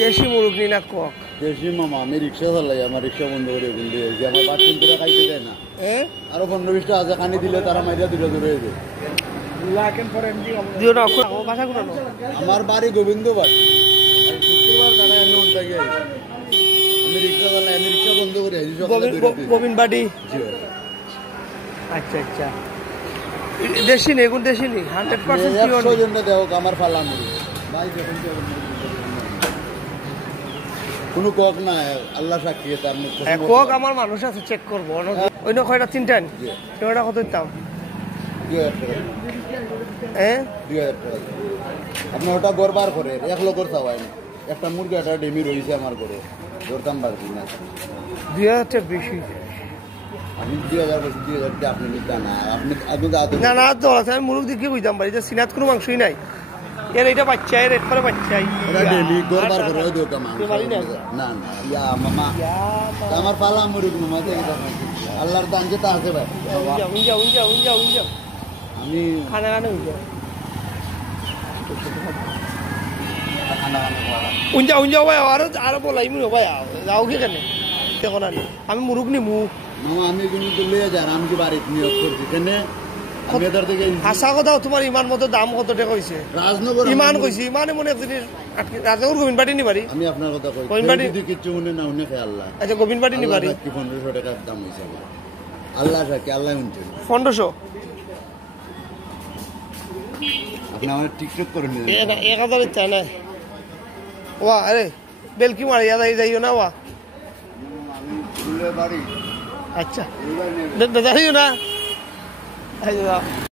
দেশি মুরগ নি না কক দেশি মামা আমি রিক্সা চালাই আমার রিক্সা বন্ধ করে যে আমার বাচ্চা খাইতে দেয় না আরো 15-20টা আছে খানি দিলে তারা মাইরা দিলে দূরে যাবে আমার বাড়ি গোবিন্দবাড়ি শুক্রবার তারা এমন থাকে আমি রিক্সা চালাই আমি রিক্সা বন্ধ করে গোবিন্দবাড়ি আচ্ছা আচ্ছা দেশি নেই কোন দেশি নেই 100% পিওর জনটা দেও আমার ফালা মুড়ি ভাই যখন কোনো কক না আল্লাহ সাক্ষী তার কক আমার মানুষ আছে চেক করবো ওই না কয়টা তিনটান সেটা কত দাম 2000 টাকা আপনি ওটা গড়বার করে 1 লক্ষ চাওয়াই না একটা মুরগি একটা ডেমি রয়েছে আমার করে ধরতাম পারছি না 2000 টাকা বেশি আমি 2000 বেশি 2000 টাকা আপনি নিতেন না আপনি না না তো আমি মুরগ দিয়ে কি বুঝতাম পারি যে সিনাত কোনো মাংসই নাই এর এটা বাচ্চা এর এক করে বাচ্চাই এটা ডেমি গড়বার করে ওই দোকা মাংস না না ইয়া মামা আমার পালা মুরগি মামা দেখি আল্লাহর দান যেটা আছে ভাই উঞ্জা আমি খানা উঞ্জা উঞ্জা ভাই আরো বলাই মুরগ ভাই যাও কি কেন দেখো না আমি মুরগ নিমু মামা আমি কিন্তু লিয়ে যান আমি কি বাড়িতে নিয়োগ করছি কেন আমি এদার থেকে আশা কথা তোমার ইমান মতো দাম কত টাকা হইছে রাজনগর ইমান কইছি ইমানে মনে জিনিস রাজনগর গোবিন্দবাড়ি নি বাড়ি আমি আপনার কথা কই গোবিন্দবাড়ি যদি কিছু মনে না উনি খায় আল্লাহ আচ্ছা গোবিন্দবাড়ি নি বাড়ি কি 1500 টাকা দাম হইছে আল্লাহ সাকি আল্লাহ উনছে 1500 আপনি আমার টিকটক করে নিন 1000 চাই না ওয়া আরে বেলকি মারি যাইও না ওয়া আমি ফুলে বাড়ি আচ্ছা দাদা না